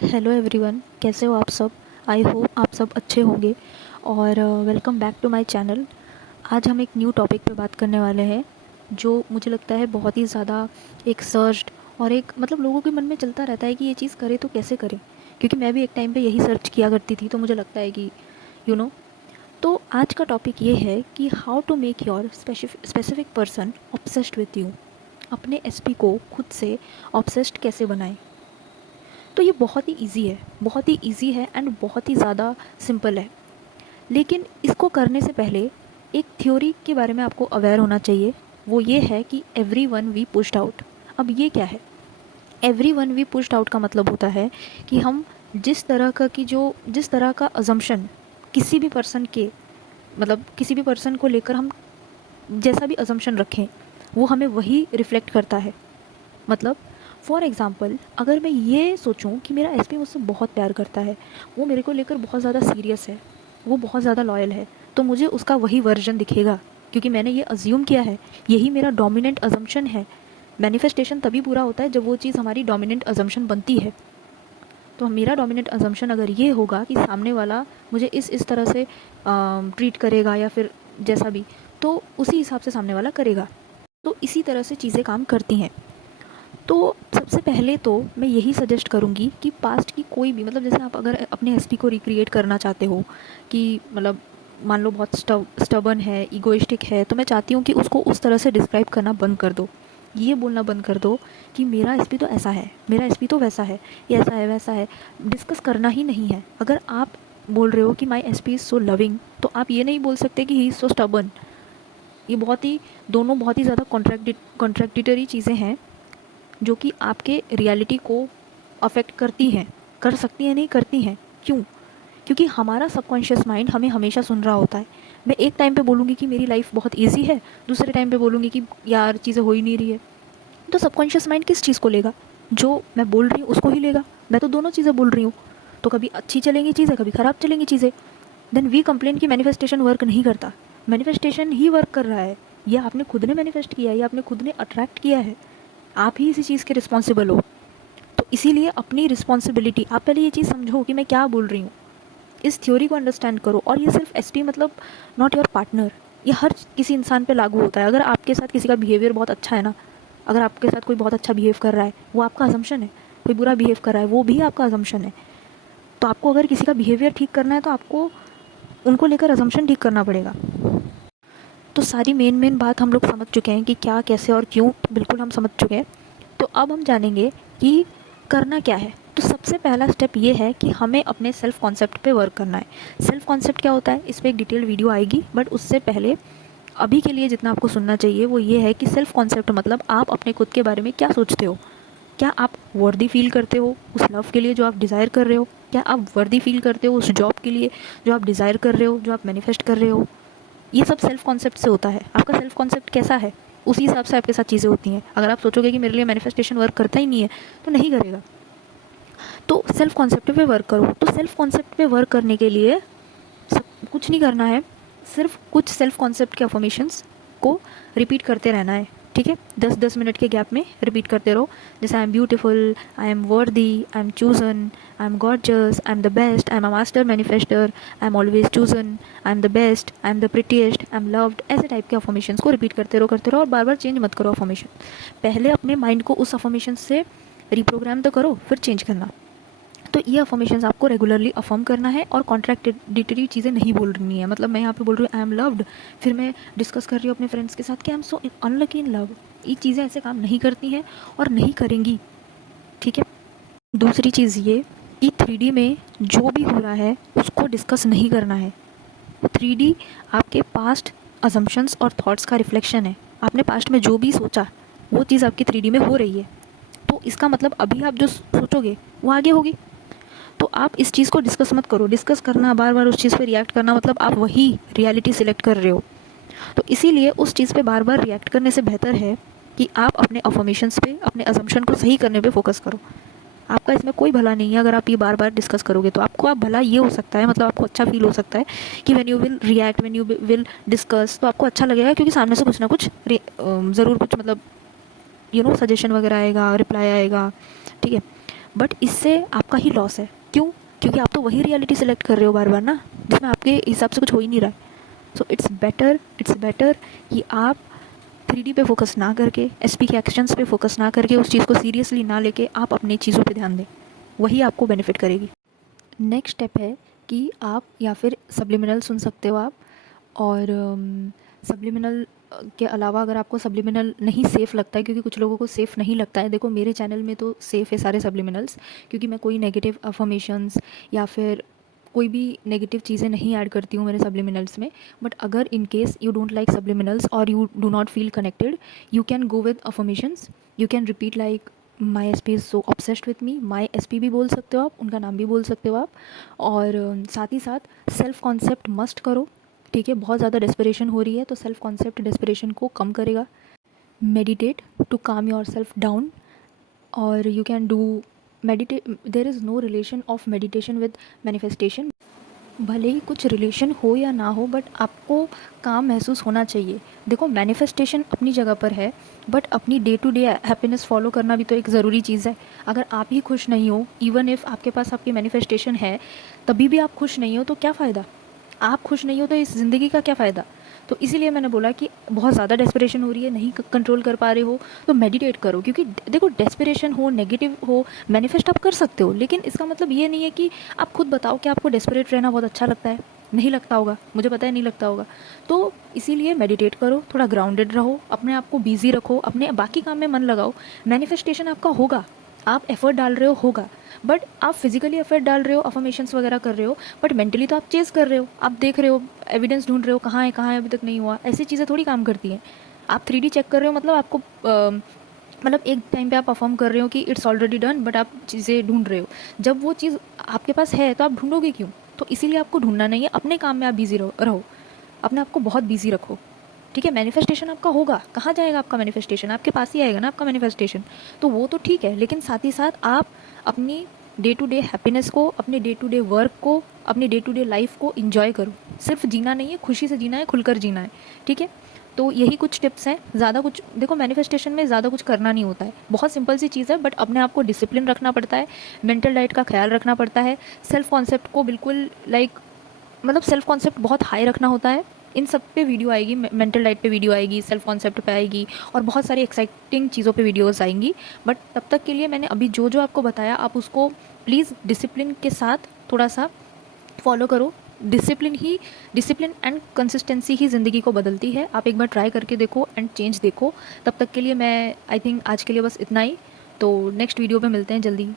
Hello everyone, कैसे हो आप सब। आई होप आप सब अच्छे होंगे और welcome back to my channel. आज हम एक न्यू टॉपिक पे बात करने वाले हैं जो मुझे लगता है बहुत ही ज़्यादा एक सर्च्ड और एक मतलब लोगों के मन में चलता रहता है कि ये चीज़ करें तो कैसे करें, क्योंकि मैं भी एक टाइम पे यही सर्च किया करती थी। तो मुझे लगता है कि यू नो तो आज का टॉपिक ये है कि how to make your specific person obsessed with you. अपने एसपी को खुद से ऑब्सेस्ड कैसे बनाएं। तो ये बहुत ही ईजी है, बहुत ही ईजी है एंड बहुत ही ज़्यादा सिंपल है। लेकिन इसको करने से पहले एक थ्योरी के बारे में आपको अवेयर होना चाहिए। वो ये है कि everyone we pushed out. अब ये क्या है? Everyone we pushed out का मतलब होता है कि हम जिस तरह का अजम्पशन किसी भी पर्सन के मतलब किसी भी पर्सन को लेकर हम जैसा भी अजम्पशन रखें वो हमें वही रिफ्लेक्ट करता है। मतलब फॉर एग्ज़ाम्पल, अगर मैं ये सोचूं कि मेरा एसपी मुझसे बहुत प्यार करता है, वो मेरे को लेकर बहुत ज़्यादा सीरियस है, वो बहुत ज़्यादा लॉयल है, तो मुझे उसका वही वर्जन दिखेगा, क्योंकि मैंने ये अज्यूम किया है। यही मेरा डोमिनेंट अजम्पशन है। मैनिफेस्टेशन तभी पूरा होता है जब वो चीज़ हमारी डोमिनेंट अजम्पशन बनती है। तो मेरा डोमिनेंट अजम्पशन अगर ये होगा कि सामने वाला मुझे इस तरह से ट्रीट करेगा या फिर जैसा भी, तो उसी हिसाब से सामने वाला करेगा। तो इसी तरह से चीज़ें काम करती हैं। तो सबसे पहले तो मैं यही सजेस्ट करूँगी कि पास्ट की कोई भी मतलब जैसे आप अगर अपने एसपी को रिक्रिएट करना चाहते हो कि मतलब मान लो बहुत स्टबर्न है, इगोइस्टिक है, तो मैं चाहती हूँ कि उसको उस तरह से डिस्क्राइब करना बंद कर दो। ये बोलना बंद कर दो कि मेरा एसपी तो ऐसा है, मेरा एसपी तो वैसा है, ये ऐसा है वैसा है। डिस्कस करना ही नहीं है। अगर आप बोल रहे हो कि माई एसपी इज़ सो लविंग, तो आप ये नहीं बोल सकते कि ही इज़ सो स्टबर्न। ये दोनों बहुत ही ज़्यादा कॉन्ट्रैक्टिटरी चीज़ें हैं जो कि आपके रियलिटी को अफेक्ट करती हैं। कर सकती हैं, नहीं करती हैं। क्यों? क्योंकि हमारा सबकॉन्शियस माइंड हमें हमेशा सुन रहा होता है। मैं एक टाइम पे बोलूँगी कि मेरी लाइफ बहुत ईजी है, दूसरे टाइम पे बोलूँगी कि यार चीज़ें हो ही नहीं रही है। तो सबकॉन्शियस माइंड किस चीज़ को लेगा? जो मैं बोल रही हूँ उसको ही लेगा। मैं तो दोनों चीज़ें बोल रही हूँ, तो कभी अच्छी चलेंगी चीज़ें, कभी ख़राब चलेंगी चीज़ें। देन वी कंप्लेन कि मैनिफेस्टेशन वर्क नहीं करता। मैनिफेस्टेशन ही वर्क कर रहा है। ये आपने खुद ने मैनिफेस्ट किया है, ये आपने खुद ने अट्रैक्ट किया है। आप ही इसी चीज़ के रिस्पॉन्सिबल हो। तो इसीलिए अपनी रिस्पॉन्सिबिलिटी, आप पहले ये चीज़ समझो कि मैं क्या बोल रही हूँ। इस थ्योरी को अंडरस्टैंड करो। और ये सिर्फ एसपी मतलब नॉट योर पार्टनर, ये हर किसी इंसान पे लागू होता है। अगर आपके साथ किसी का बिहेवियर बहुत अच्छा है ना, अगर आपके साथ कोई बहुत अच्छा बिहेव कर रहा है, वो आपका अजम्पशन है। कोई बुरा बिहेव कर रहा है, वो भी आपका अजम्पशन है। तो आपको अगर किसी का बिहेवियर ठीक करना है तो आपको उनको लेकर अजम्पशन ठीक करना पड़ेगा। तो सारी मेन बात हम लोग समझ चुके हैं कि क्या, कैसे और क्यों, बिल्कुल हम समझ चुके हैं। तो अब हम जानेंगे कि करना क्या है। तो सबसे पहला स्टेप ये है कि हमें अपने सेल्फ कॉन्सेप्ट पे वर्क करना है। सेल्फ कॉन्सेप्ट क्या होता है, इस पर एक डिटेल वीडियो आएगी, बट उससे पहले अभी के लिए जितना आपको सुनना चाहिए वो ये है कि सेल्फ कॉन्सेप्ट मतलब आप अपने खुद के बारे में क्या सोचते हो। क्या आप वर्दी फील करते हो उस लव के लिए जो आप डिज़ायर कर रहे हो? क्या आप वर्दी फील करते हो उस जॉब के लिए जो आप डिज़ायर कर रहे हो, जो आप मैनिफेस्ट कर रहे हो? ये सब सेल्फ कॉन्सेप्ट से होता है। आपका सेल्फ कॉन्सेप्ट कैसा है, उसी हिसाब से आपके साथ चीज़ें होती हैं। अगर आप सोचोगे कि मेरे लिए मैनिफेस्टेशन वर्क करता ही नहीं है, तो नहीं करेगा। तो सेल्फ कॉन्सेप्ट पे वर्क करो। तो सेल्फ कॉन्सेप्ट पे वर्क करने के लिए सब कुछ नहीं करना है, सिर्फ कुछ सेल्फ कॉन्सेप्ट के अफर्मेशंस को रिपीट करते रहना है। ठीक है, 10-10 मिनट के गैप में रिपीट करते रहो। जैसे I am beautiful, I am वर्दी, I am chosen, I am gorgeous, I am the best, I am a master manifester, I am always chosen, I am the best, I am the prettiest, I am loved. ऐसे type के affirmations को repeat करते रहो और बार बार change मत करो affirmation. पहले अपने माइंड को उस अफर्मेशन से रिप्रोग्राम तो करो, फिर चेंज करना। तो ये अफर्मेशंस आपको रेगुलरली अफर्म करना है और कॉन्ट्रैक्टिटरी चीज़ें नहीं बोल रही है। मतलब मैं यहाँ पे बोल रही हूँ आई एम लव्ड, फिर मैं डिस्कस कर रही हूँ अपने फ्रेंड्स के साथ कि I am so unlucky in love. ये चीज़ें ऐसे काम नहीं करती हैं और नहीं करेंगी। ठीक है। दूसरी चीज़ ये कि 3D में जो भी हो रहा है उसको डिस्कस नहीं करना है। 3D आपके पास्ट अजम्पशंस और थॉट्स का रिफ्लेक्शन है। आपने पास्ट में जो भी सोचा वो चीज़ आपकी 3D में हो रही है। तो इसका मतलब अभी आप जो सोचोगे वो आगे होगी। तो आप इस चीज़ को डिस्कस मत करो। डिस्कस करना, बार बार उस चीज़ पे रिएक्ट करना, मतलब आप वही रियलिटी सिलेक्ट कर रहे हो। तो इसीलिए उस चीज़ पे बार बार रिएक्ट करने से बेहतर है कि आप अपने अफर्मेशंस पे, अपने अजम्पशन को सही करने पे फोकस करो। आपका इसमें कोई भला नहीं है अगर आप ये बार बार डिस्कस करोगे। तो आपको आप भला ये हो सकता है, मतलब आपको अच्छा फील हो सकता है कि when you will react, when you will discuss, तो आपको अच्छा लगेगा क्योंकि सामने से कुछ ना कुछ ज़रूर कुछ मतलब सजेशन वगैरह आएगा, रिप्लाई आएगा। ठीक है। बट इससे आपका ही लॉस है। क्यों? क्योंकि आप तो वही रियलिटी सेलेक्ट कर रहे हो बार बार ना, जिसमें आपके हिसाब से कुछ हो ही नहीं रहा है। सो इट्स बेटर कि आप 3D पे फोकस ना करके, SP के एक्शंस पे फोकस ना करके, उस चीज़ को सीरियसली ना लेके आप अपनी चीज़ों पे ध्यान दें, वही आपको बेनिफिट करेगी। नेक्स्ट स्टेप है कि आप या फिर सब्लिमिनल सुन सकते हो आप। और सब्लिमिनल के अलावा अगर आपको सब्लिमिनल नहीं सेफ़ लगता है, क्योंकि कुछ लोगों को सेफ़ नहीं लगता है, देखो मेरे चैनल में तो सेफ़ है सारे सब्लिमिनल्स, क्योंकि मैं कोई नेगेटिव अफर्मेशंस या फिर कोई भी नेगेटिव चीज़ें नहीं ऐड करती हूँ मेरे सब्लिमिनल्स में। बट अगर in case you don't like subliminals और you do not feel connected, you can go with affirmations. You can repeat like my SP is so obsessed with me. My SP भी बोल सकते हो आप, उनका नाम भी बोल सकते हो आप। और साथ ही साथ सेल्फ कॉन्सेप्ट मस्ट करो, ठीक है। बहुत ज़्यादा डेस्परेशन हो रही है तो सेल्फ कॉन्सेप्ट डेस्परेशन को कम करेगा। Meditate to calm yourself down. और you can do meditate. There is no relation of meditation with manifestation. भले ही कुछ रिलेशन हो या ना हो, बट आपको काम महसूस होना चाहिए। देखो मैनिफेस्टेशन अपनी जगह पर है, बट अपनी day to day happiness follow करना भी तो एक ज़रूरी चीज़ है। अगर आप ही खुश नहीं हो, इवन इफ़ आपके पास आपकी मैनिफेस्टेशन है, तभी भी आप खुश नहीं हो तो क्या फ़ायदा? आप खुश नहीं हो तो इस ज़िंदगी का क्या फ़ायदा? तो इसीलिए मैंने बोला कि बहुत ज़्यादा डेस्परेशन हो रही है, नहीं कंट्रोल कर पा रहे हो तो मेडिटेट करो। क्योंकि देखो डेस्परेशन हो, नेगेटिव हो, मैनिफेस्ट आप कर सकते हो, लेकिन इसका मतलब ये नहीं है कि आप खुद बताओ कि आपको डेस्परेट रहना बहुत अच्छा लगता है। नहीं लगता होगा, मुझे पता है नहीं लगता होगा। तो इसीलिए मेडिटेट करो, थोड़ा ग्राउंडेड रहो, अपने आप को बिजी रखो, अपने बाकी काम में मन लगाओ। मैनिफेस्टेशन आपका होगा, आप एफर्ट डाल रहे हो, होगा। बट आप फिजिकली एफर्ट डाल रहे हो, अफर्मेशंस वगैरह कर रहे हो, बट मेंटली तो आप चेस कर रहे हो, आप देख रहे हो, एविडेंस ढूंढ रहे हो, कहाँ है अभी तक नहीं हुआ। ऐसी चीज़ें थोड़ी काम करती हैं। आप 3D चेक कर रहे हो मतलब आपको मतलब एक टाइम पे आप परफॉर्म कर रहे हो कि इट्स ऑलरेडी डन, बट आप चीज़ें ढूंढ रहे हो। जब वो चीज़ आपके पास है तो आप ढूंढोगे क्यों? तो इसीलिए आपको ढूंढना नहीं है, अपने काम में आप बिजी रहो, अपने आप को बहुत बिजी रखो, ठीक है। मैनिफेस्टेशन आपका होगा, कहाँ जाएगा आपका मैनिफेस्टेशन? आपके पास ही आएगा ना आपका मैनिफेस्टेशन। तो वो तो ठीक है, लेकिन साथ ही साथ आप अपनी डे टू डे हैप्पीनेस को, अपने डे टू डे वर्क को, अपनी डे टू डे लाइफ को इंजॉय करो। सिर्फ जीना नहीं है, खुशी से जीना है, खुलकर जीना है, ठीक है। तो यही कुछ टिप्स हैं। ज़्यादा कुछ देखो मैनिफेस्टेशन में ज़्यादा कुछ करना नहीं होता है, बहुत सिंपल सी चीज़ है, बट अपने आप को डिसिप्लिन रखना पड़ता है, मेंटल डाइट का ख्याल रखना पड़ता है, सेल्फ कॉन्सेप्ट को बिल्कुल मतलब सेल्फ कॉन्सेप्ट बहुत हाई रखना होता है। इन सब पे वीडियो आएगी, मेंटल डाइट पे वीडियो आएगी, सेल्फ कॉन्सेप्ट पे आएगी, और बहुत सारी एक्साइटिंग चीज़ों पे वीडियोस आएंगी। बट तब तक के लिए मैंने अभी जो जो आपको बताया, आप उसको प्लीज़ डिसिप्लिन के साथ थोड़ा सा फॉलो करो। डिसिप्लिन एंड कंसिस्टेंसी ही ज़िंदगी को बदलती है। आप एक बार ट्राई करके देखो एंड चेंज देखो। तब तक के लिए मैं आई थिंक आज के लिए बस इतना ही। तो नेक्स्ट वीडियो पे मिलते हैं जल्दी।